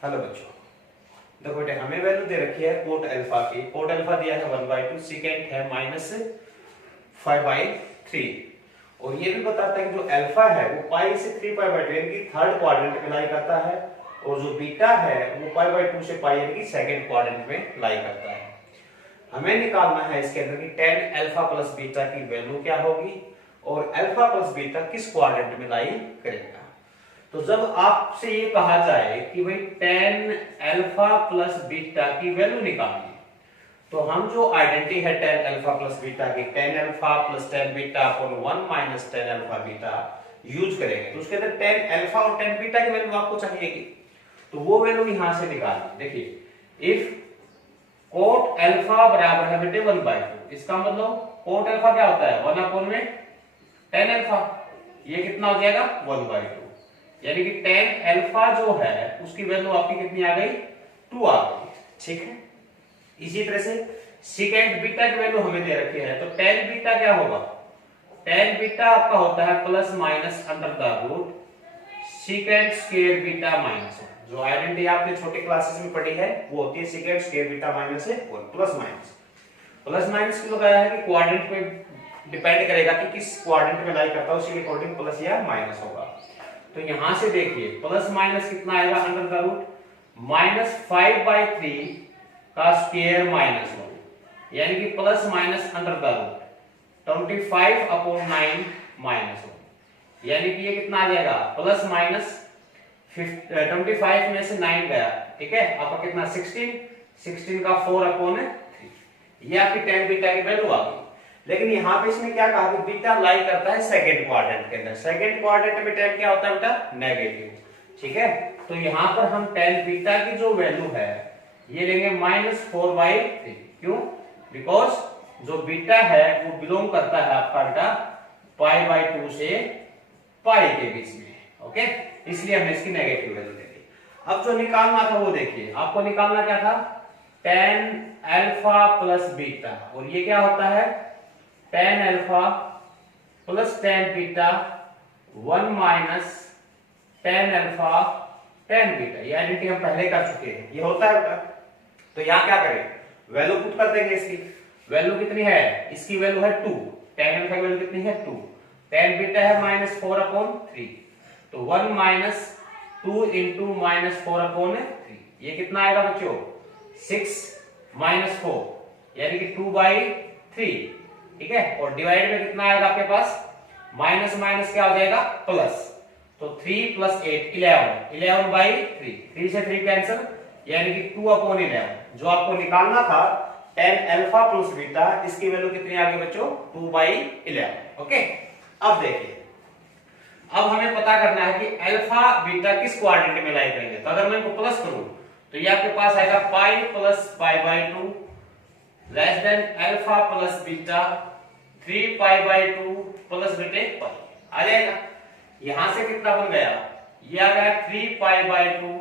Hello बच्चों, देखो बेटे हमें वैल्यू दे रखी है कोट अल्फा की। कोट अल्फा दिया है 1/2, सेकेंड है -5/3 और ये भी बताता है कि जो अल्फा है वो पाई से 3π/2 यानी कि थर्ड क्वाड्रेंट में लाई करता है और जो बीटा है वो π/2 से पाई यानी कि सेकंड क्वाड्रेंट में लाई करता है। हमें निकालना है इसके अंदर की tan अल्फा प्लस बीटा की वैल्यू क्या होगी और अल्फा प्लस बीटा किस क्वाड्रेंट में लाई करेगा। तो जब आपसे ये कहा जाए कि भाई tan अल्फा प्लस बीटा की वैल्यू निकालिए, तो हम जो आइडेंटिटी है tan अल्फा प्लस बीटा की, tan alpha plus tan beta upon 1 minus tan alpha beta use करेंगे। तो उसके अंदर tan अल्फा और tan बीटा की वैल्यू आपको चाहिएगी, तो वो वैल्यू यहां से निकालिए। देखिए इफ कोट अल्फा बराबर है बेटे 1/2, इसका मतलब कोट अल्फा क्या होता है 1 अपॉन में tan अल्फा, ये कितना हो जाएगा 1/2, यानी कि tan अल्फा जो है उसकी वैल्यू आपकी कितनी आ गई 2 आ गई। ठीक है, इसी तरह से सेकेंड बीटा की वैल्यू हमें दे रखी है, तो tan बीटा क्या होगा, tan बीटा आपका होता है plus minus under the root second square beta minus 1। जो आइडेंटिटी आपने छोटी क्लासेस में पढ़ी है वो होती है second square beta minus 1 plus minus की लगाया है कि क्वाड्रेंट पे डिपेंड करेगा कि किस क्वाड्रेंट में लाई करता है, उसी के अकॉर्डिंग प्लस या माइनस होगा। तो यहां से देखिए प्लस माइनस कितना आएगा अंडर द रूट -5/3 का स्क्वायर माइनस 1, यानी कि plus minus under the root 25/9 minus 1, यानी कि ये कितना आ जाएगा प्लस माइनस 25 में से 9 गया, ठीक है, आपका कितना 16 का 4/3, ये आपकी tan बीटा की वैल्यू आ गई। लेकिन यहाँ पे इसमें क्या कहा कि बीटा लाई करता है सेकंड क्वाड्रेंट के अंदर, सेकंड क्वाड्रेंट में tan क्या होता है बेटा नेगेटिव। ठीक है, तो यहाँ पर हम tan बीटा की जो वैल्यू है ये लेंगे -4/3। क्यों? बिकॉज जो बीटा है वो बिलोंग करता है आपका बेटा π/2 से पाई के बीच में। ओके, इसलिए हमने इसकी नेगेटिव वैल्यू ले ली। अब जो निकालना था वो देखिए, आपको निकालना क्या था tan अल्फा प्लस बीटा, और ये क्या होता है tan alpha plus tan beta 1 minus tan alpha tan beta. ये आइडेंटिटी हम पहले कर चुके हैं, ये होता है बेटा। तो यहां क्या करें, वैल्यू पुट कर देंगे। इसकी वैल्यू कितनी है, इसकी वैल्यू है 2, tan अल्फा की वैल्यू कितनी है 2, tan बीटा है -4/3, तो 1 माइनस 2 इंटू -4/3, ये कितना आएगा बच्चों 6 - 4 यानी कि 2/3। ठीक है, और डिवाइड में कितना आएगा आपके पास माइनस माइनस क्या हो जाएगा प्लस, तो 3 + 8 11/3, 3 से 3 कैंसिल, यानी कि 2/11। जो आपको निकालना था tan अल्फा प्लस बीटा, इसकी वैल्यू कितनी आ गई बच्चों 2/11। ओके, अब देखिए, अब हमें पता करना है कि अल्फा बीटा किस क्वाड्रेंट में लाई करेंगे। तो अगर मैं इनको प्लस करूं तो ये आपके पास आएगा pi plus π/2 less than alpha plus beta 3π/2 plus beta pi आ जाएगा। यहां से कितना बन गया, ये आ गया 3π/2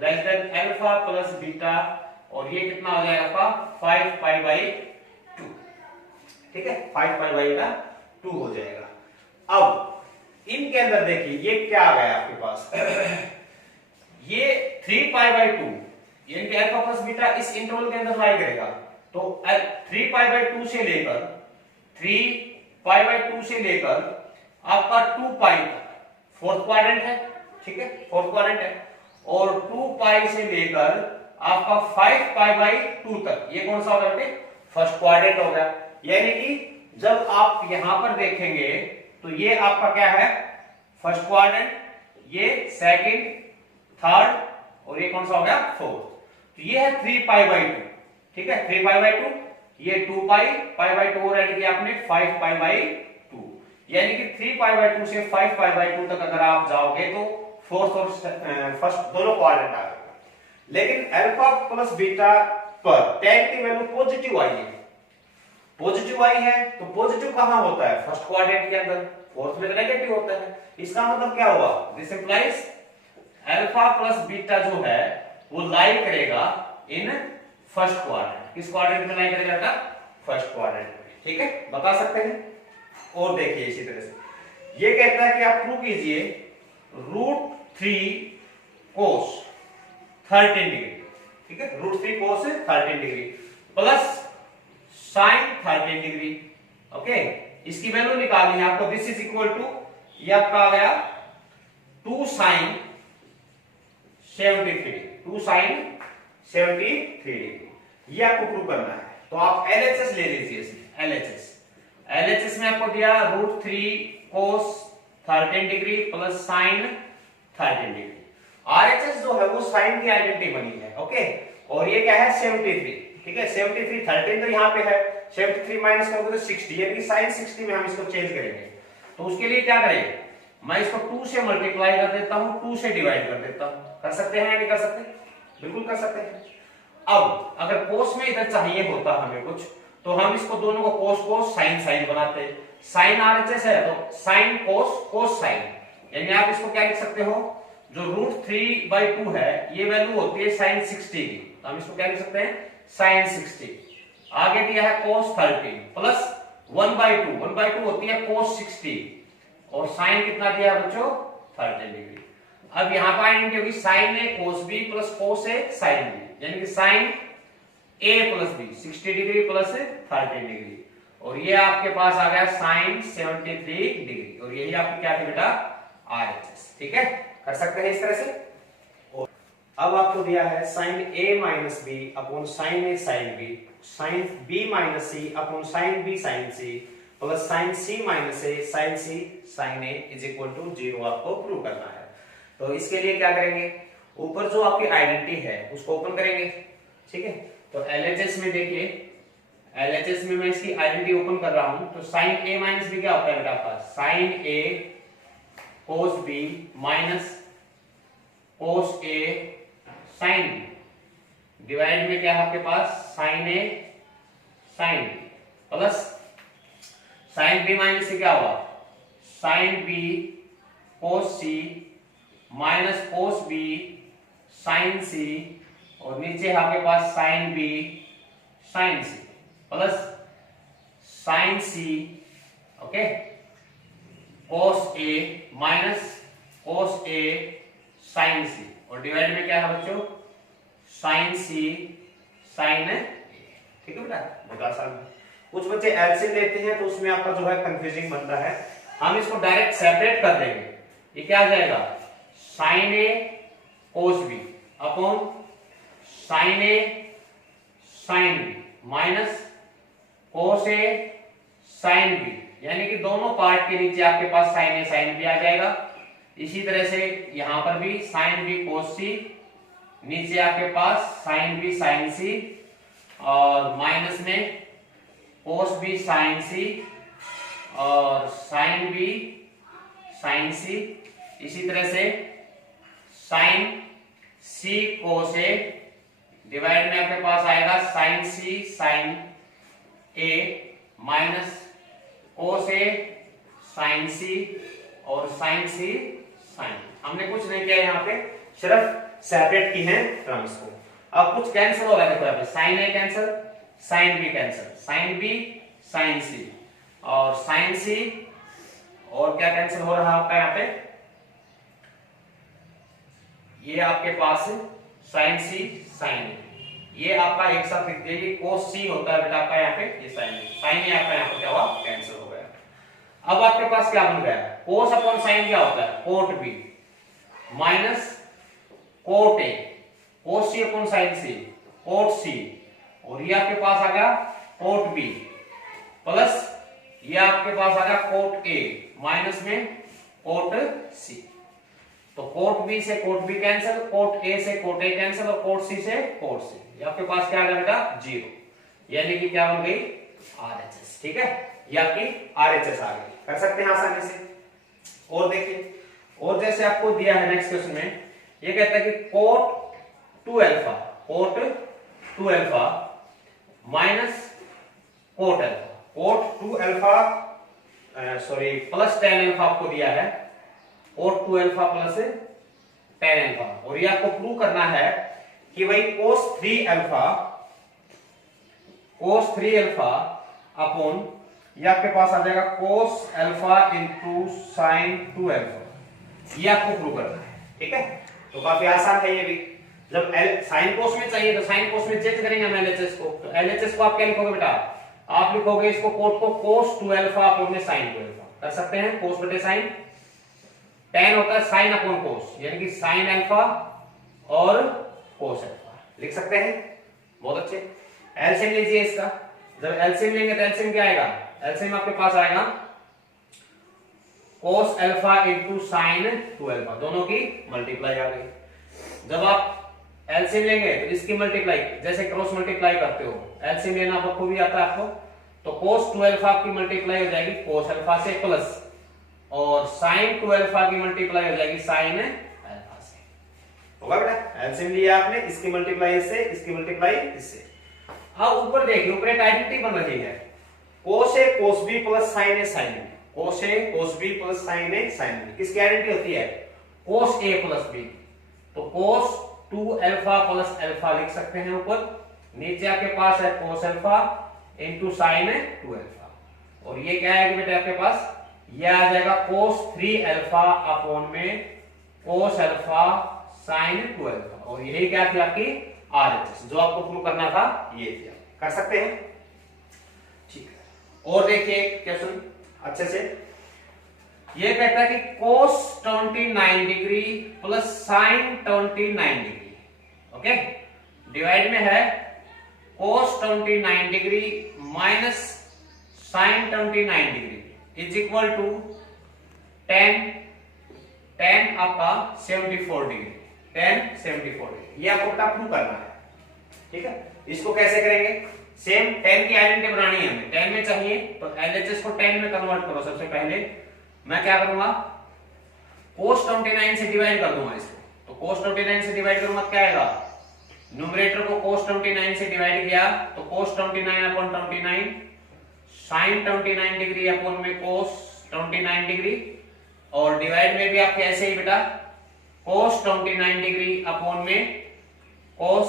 less than alpha plus beta, और ये कितना हो जाएगा आपका 5π/2। ठीक है, 5π/2 हो जाएगा। अब इनके अंदर देखिए ये क्या आ गया आपके पास ये 3π/2 यानी कि अल्फा प्लस बीटा इस इंटरवल के अंदर लाई करेगा। तो 3π/2 से लेकर 3π/2 से लेकर आपका 2π तक फोर्थ क्वाड्रेंट है। ठीक है, फोर्थ क्वाड्रेंट है, और 2π से लेकर आपका 5π/2 तक ये कौन सा होगा बेटे फर्स्ट क्वाड्रेंट होगा। यानी कि जब आप यहां पर देखेंगे तो ये आपका क्या है फर्स्ट क्वाड्रेंट, ये सेकंड, थर्ड, और ये कौन सा हो गया फोर्थ। तो ये है 3π/2। ठीक है, 3π/2, ये 2π, π/2 और ऐड किया आपने 5π/2, यानी कि 3π/2 से 5π/2 तक अगर आप जाओगे तो फोर्थ और फर्स्ट दोनों क्वाड्रेंट आ जाएगा। लेकिन अल्फा प्लस बीटा पर tan की वैल्यू पॉजिटिव आई है, पॉजिटिव आई है, तो पॉजिटिव कहां होता है फर्स्ट क्वाड्रेंट के अंदर, फोर्थ में नेगेटिव होता है। इसका मतलब क्या हुआ, this implies alpha plus beta जो है वो लाई करेगा इन फर्स्ट क्वाड्रेंट। किस क्वाड्रेंट में लाई करेगा, फर्स्ट क्वाड्रेंट में। ठीक है, बता सकते हैं। और देखिए इसी तरह से ये कहता है कि आप प्रूव कीजिए √3 cos 13 डिग्री, ठीक है, √3 cos 13 degree plus sin 13 degree. Okay, इसकी वैल्यू निकालनी है आपको। दिस इज इक्वल टू, ये आपका आ गया 2 sin 73, 2 sin 73 डिग्री, ये आपको प्रूव करना है। तो आप LHS ले लीजिए इसमें, LHS में आपको दिया √3 cos 13 degree plus sin 13 degree. RHS जो है वो साइन की आइडेंटिटी बनी है। ओके, और ये क्या है 73, ठीक है, 73 13 तो यहाँ पे है, 73 माइनस करोगे तो 60, यानी sin 60 में हम इसको चेंज करेंगे। तो उसके लिए क्या करेंगे, मैं इसको 2 से मल्टीप्लाई कर देता हूं, 2 से डिवाइड कर देता हूं। कर सकते हैं या नहीं कर सकते? बिल्कुल कर सकते हैं। अब अगर कोस में इधर चाहिए होता हमें कुछ, तो हम इसको दोनों को कोस कोस साइन साइन बनाते। साइन RHS है तो साइन कोस कोस साइन, यानी आप इसको क्या लिख सकते हो, जो √3/2 है ये वैल्यू होती है sin 60 की, तो हम इसको क्या लिख सकते हैं sin 60। आगे दिया है cos 13 प्लस 1/2, 1/2 होती है cos 60, और sin कितना दिया है बच्चों 13 डिग्री। अब यहां पर आइडेंटिटी होगी sin A cos B plus cos A sin B, यानी कि sin A plus B 60 degree plus 13 degree, और ये आपके पास आ गया sin 73 डिग्री, और यही आपकी क्या थी बेटा RHS। ठीक है, कर सकते हैं इस तरह से। और अब आपको दिया है sin A minus B upon sin A sin B, sin B minus C upon sin B sin C plus sin C minus A sin C sin A is equal to 0 आपको प्रूव करना है। तो इसके लिए क्या करेंगे, ऊपर जो आपकी आइडेंटिटी है उसको ओपन करेंगे। ठीक है, तो LHS में देखिए, LHS में मैं इसकी आइडेंटिटी ओपन कर रहा हूं, तो sin A माइनस B क्या होता है बेटा आपका, sin A cos B minus cos A sin B, divide में क्या है आपके पास sin A sin B plus sin B minus से क्या हुआ sin B cos C minus cos B sin C, और नीचे है आपके पास sin B sin C plus sin C, okay, cos A minus cos A sin C, और divide में क्या है बच्चों sin C sin A। ठीक है बेटा, बहुत आसान है। कुछ बच्चे एलसीएम लेते हैं तो उसमें आपका जो है कंफ्यूजिंग बनता है, हम इसको डायरेक्ट सेपरेट कर देंगे। ये क्या आ जाएगा sin A cos B upon sin A sin B minus cos A sin B, यानी कि दोनों पार्ट के नीचे आपके पास sin A sin B आ जाएगा। इसी तरह से यहां पर भी sin B cos C, नीचे आपके पास sin B sin C, और माइनस में cos B sin C और sin B sin C, इसी तरह से sin C cos A, divide में आपके पास आएगा sin C sin A minus cos A sin C और sin C sin। हमने कुछ नहीं किया यहाँ पे, सिर्फ सेपरेट की हैं टर्म्स को। अब कुछ कैंसिल हो रहा है, देखो यहाँ पे sin A cancel, sin B cancel, sin B sin C और sin C, और क्या कैंसिल हो रहा है आपका यहाँ पे, ये आपके पास sin C sin A, ये आपका एक साथ लिख दीजिए, cos C होता है बेटा आपका यहाँ पे, ये sin A आपका यहाँ पे क्या हुआ कैंसिल हो गया। अब आपके पास क्या बन गया, cos अपॉन sin क्या होता है cot B minus cot A, cos C upon sin C cot C, और ये आपके पास आ गया cot B प्लस ये आपके पास आ गया cot A माइनस में cot C। तो cot B से cot B cancel, cot A से cot A कैंसिल, और cot C से cot C, ये आपके पास क्या आ गया बेटा 0, यानी कि क्या बन गई RHS। ठीक है, ये आपकी RHS आ गई, कर सकते हैं आसानी से। और देखिए, और जैसे आपको दिया है नेक्स्ट क्वेश्चन में, ये कहता है कि cot 2 alpha, cot 2 alpha minus cot alpha, cot 2 alpha sorry plus tan alpha आपको दिया है, cot 2 alpha plus tan alpha, और ये आपको प्रूव करना है कि भाई cos 3 अल्फा अपॉन ये आपके पास आ जाएगा cos alpha into sin 2 alpha, ये आपको प्रूव करना है। ठीक है, तो काफी आसान है ये भी। जब साइन कोस में चाहिए तो साइन कोस में चेंज करेंगे हम एलएचएस को। तो एलएचएस को आप क्या लिखोगे बेटा, आप लिखोगे इसको कोट को cos 2 अल्फा अपॉन में sin 2 अल्फा कर सकते हैं। cos बटे sin, tan होता है sin अपॉन cos, यानी कि sin अल्फा और cos अल्फा लिख सकते हैं। बहुत अच्छे। एलसीएम लीजिए इसका, जब एलसीएम लेंगे तो एलसीएम क्या आएगा, एलसीएम आपके पास आएगा cos alpha into sin 2 alpha, दोनों की मल्टीप्लाई आ गई। जब आप एलसीएम लेंगे तो इसकी मल्टीप्लाई, जैसे क्रॉस मल्टीप्लाई करते हो, एलसीएम लेना बखूबी आता है आपको, तो cos 2 अल्फा की मल्टीप्लाई हो जाएगी cos अल्फा से प्लस, और sin 2 अल्फा की मल्टीप्लाई हो जाएगी sin अल्फा से। होगा बेटा, एलसीएम लिया आपने, इसकी मल्टीप्लाई इससे, इसकी मल्टीप्लाई इससे। अब ऊपर देखिए, ऊपर एक आइडेंटिटी बन रही है, cos a cos b plus sin a sin b, cos a cos b plus sin a sin b। किसकी आइडेंटिटी होती है, cos a प्लस b, तो cos 2 अल्फा प्लस अल्फा लिख सकते हैं ऊपर, नीचे आपके पास है cos alpha into sin 2 alpha, और ये क्या आएगा बेटा आपके पास, ये आ जाएगा cos 3 अल्फा अपॉन में cos अल्फा sin 2 अल्फा, और यही क्या थी आपकी आरएचएस, जो आपको प्रूव करना था ये थी। कर सकते हैं, ठीक है। और देखिए क्वेश्चन अच्छे से, ये कहता है कि cos 29 degree plus sin 29 degree, okay, divide में है cos 29 degree minus sin 29 degree is equal to tan आपका 74 डिग्री, tan 74 डिग्री, ये आपको प्रूव करना है। ठीक है, इसको कैसे करेंगे, सेम tan की आइडेंटिटी बनानी है हमें, tan में चाहिए तो एलएचएस को tan में कन्वर्ट करो। सबसे पहले मैं क्या करूंगा, cos 29 से डिवाइड कर दूंगा इसको, तो cos 29 से डिवाइड करूंगा क्या आएगा, न्यूमरेटर को cos 29 से डिवाइड किया तो cos 29 upon 29, sin 29 degree upon में cos 29 डिग्री, और डिवाइड में भी आप कैसे ही बेटा cos 29 डिग्री अपॉन में cos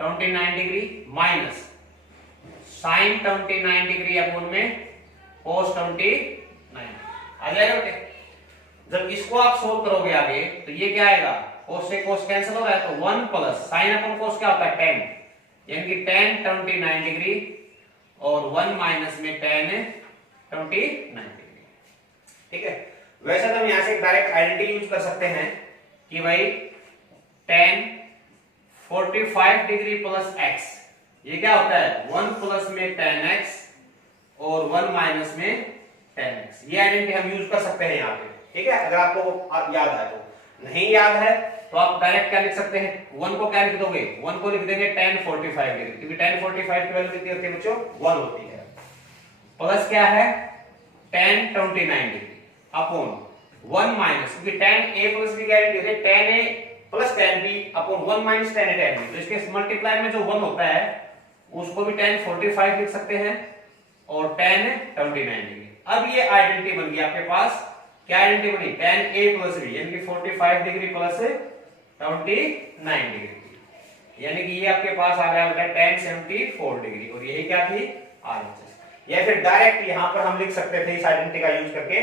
29 degree minus sin 29 degree upon में cos 29 आ जाएगा बेटे। जब इसको आप सोल्व करोगे आगे तो ये क्या आएगा, cos से cos कैंसिल हो रहा है तो 1 प्लस sin अपॉन cos क्या होता है tan, यानी कि tan 29 डिग्री और 1 माइनस में tan 29 डिग्री। ठीक है, वैसे तो हम यहां से डायरेक्ट आइडेंटिटी यूज कर सकते हैं कि भाई tan 45 डिग्री प्लस x, ये क्या होता है 1 प्लस में tan x और 1 माइनस में tan x, ये आइडेंटिटी हम यूज कर सकते हैं यहाँ पे। ठीक है, अगर आपको याद है, तो नहीं याद है तो आप डायरेक्ट क्या लिख सकते हैं, 1 को क्या लिख दोगे, 1 को लिख देंगे tan 45 डिग्री, क्योंकि tan 45 की वैल्यू कितनी होती है बच्चों, 1 होती है, प्लस क्या है tan 29 डिग्री अपॉन 1 माइनस, क्योंकि tan a प्लस b की आइडेंटिटी होती है tan a plus tan b upon 1 minus tan a tan b, तो इसके मल्टीप्लाई में जो 1 होता है उसको भी tan 45 लिख सकते हैं और tan 29 डिग्री। अब ये आइडेंटिटी बन गई आपके पास, क्या आइडेंटिटी बनी, tan a प्लस b, यानी कि 45 डिग्री प्लस 29 डिग्री, यानी कि ये आपके पास आ गया बेटा tan 74 डिग्री, और यही क्या थी आरएचएस। या फिर डायरेक्ट यहां पर हम लिख सकते थे इस आइडेंटिटी का यूज करके,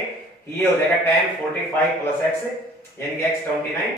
ये हो जाएगा tan 45 प्लस x, यानी कि x 29